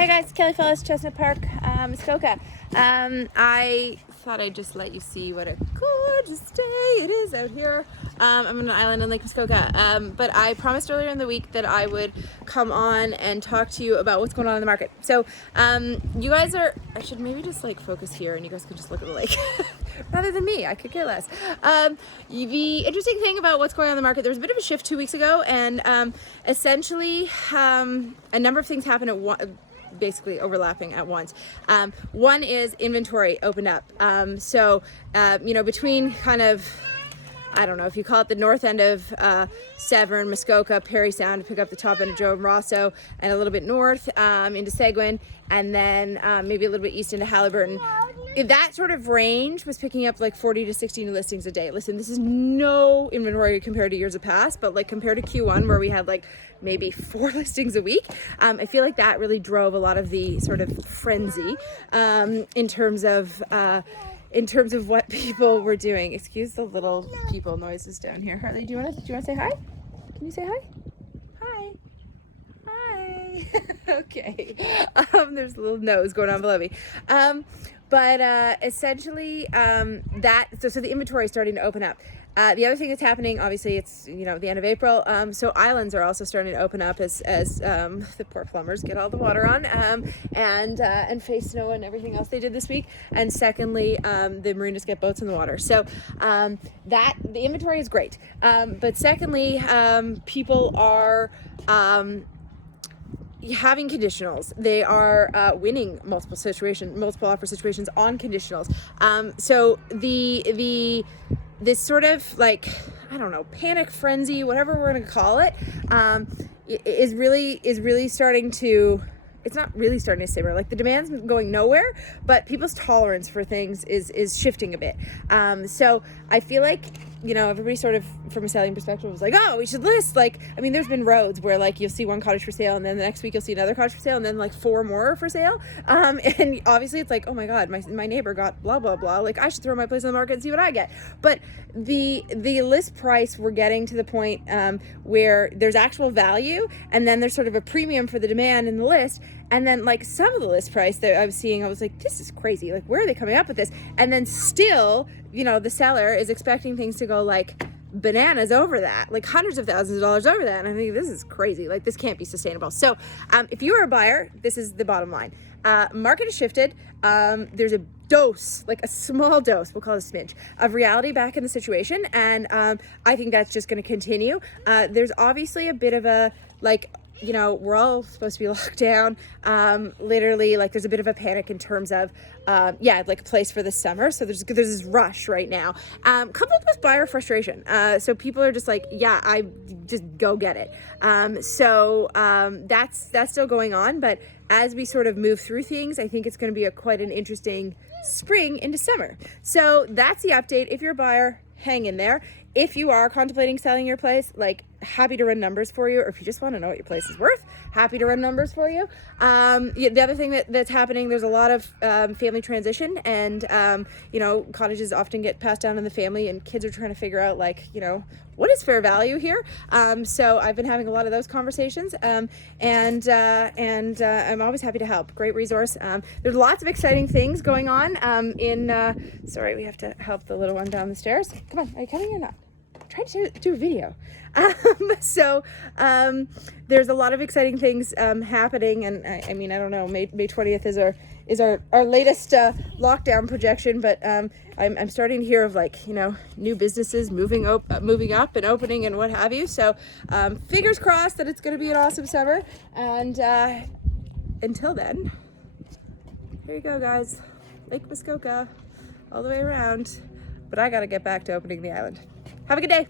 Hey guys, Kelly Fallis, Chestnut Park, Muskoka. I thought I'd just let you see what a gorgeous day it is out here. I'm on an island in Lake Muskoka, but I promised earlier in the week that I would come on and talk to you about what's going on in the market. So you guys are, I should maybe just like focus here and you guys can just look at the lake rather than me. I could care less. The interesting thing about what's going on in the market, there was a bit of a shift 2 weeks ago, and essentially a number of things happened at once, basically overlapping at once. One is inventory opened up. Between kind of, I don't know if you call it the north end of Severn, Muskoka, Parry Sound to pick up the top end of Joe and Rosso, and a little bit north into Seguin, and then maybe a little bit east into Haliburton. That sort of range was picking up like 40 to 60 new listings a day. Listen, this is no inventory compared to years of past, but like compared to Q1 where we had like maybe 4 listings a week, I feel like that really drove a lot of the sort of frenzy in terms of what people were doing. Excuse the little people noises down here. Harley, do you want to say hi? Can you say hi? Hi. Hi. Okay. There's a little nose going on below me. Essentially, so the inventory is starting to open up. The other thing that's happening, obviously, it's the end of April, so islands are also starting to open up as the poor plumbers get all the water on and face snow and everything else they did this week. And secondly, the marinas get boats in the water. So the inventory is great. But secondly, people are having conditionals. They are winning multiple offer situations on conditionals. So this sort of like, I don't know, panic frenzy, whatever we're going to call it, is really starting to. It's not really starting to simmer. Like the demand's going nowhere, but people's tolerance for things is shifting a bit. So I feel like, everybody sort of from a selling perspective was like, oh, we should list. There's been roads where like you'll see one cottage for sale and then the next week you'll see another cottage for sale and then like 4 more for sale. And obviously it's like, oh my God, my neighbor got blah, blah, blah. Like I should throw my place on the market and see what I get. But the list price, we're getting to the point where there's actual value and then there's sort of a premium for the demand in the list. And then like some of the list price that I was seeing, I was like, this is crazy. Like, where are they coming up with this? And then still, the seller is expecting things to go like bananas over that, like hundreds of thousands of dollars over that. And I think this is crazy. Like this can't be sustainable. So if you are a buyer, this is the bottom line. Market has shifted. There's a dose, like a small dose, we'll call it a smidge, of reality back in the situation. And I think that's just going to continue. There's obviously a bit of a, we're all supposed to be locked down. Literally, like there's a bit of a panic in terms of, like a place for the summer. So there's this rush right now, coupled with buyer frustration. So people are just like, yeah, I just go get it. That's still going on. But as we sort of move through things, I think it's going to be quite an interesting spring into summer. So that's the update. If you're a buyer, hang in there. If you are contemplating selling your place, happy to run numbers for you, or if you just want to know what your place is worth, happy to run numbers for you. The other thing that's happening, there's a lot of family transition, and cottages often get passed down in the family, and kids are trying to figure out what is fair value here. So I've been having a lot of those conversations, and I'm always happy to help. Great resource. There's lots of exciting things going on. Sorry, we have to help the little one down the stairs. Come on, are you coming or not? Trying to do a video. There's a lot of exciting things happening, and I don't know, May 20th is our latest lockdown projection, but I'm starting to hear of new businesses moving up and opening and what have you. So fingers crossed that it's going to be an awesome summer, and until then, here you go, guys. Lake Muskoka all the way around, but I got to get back to opening the island. Have a good day.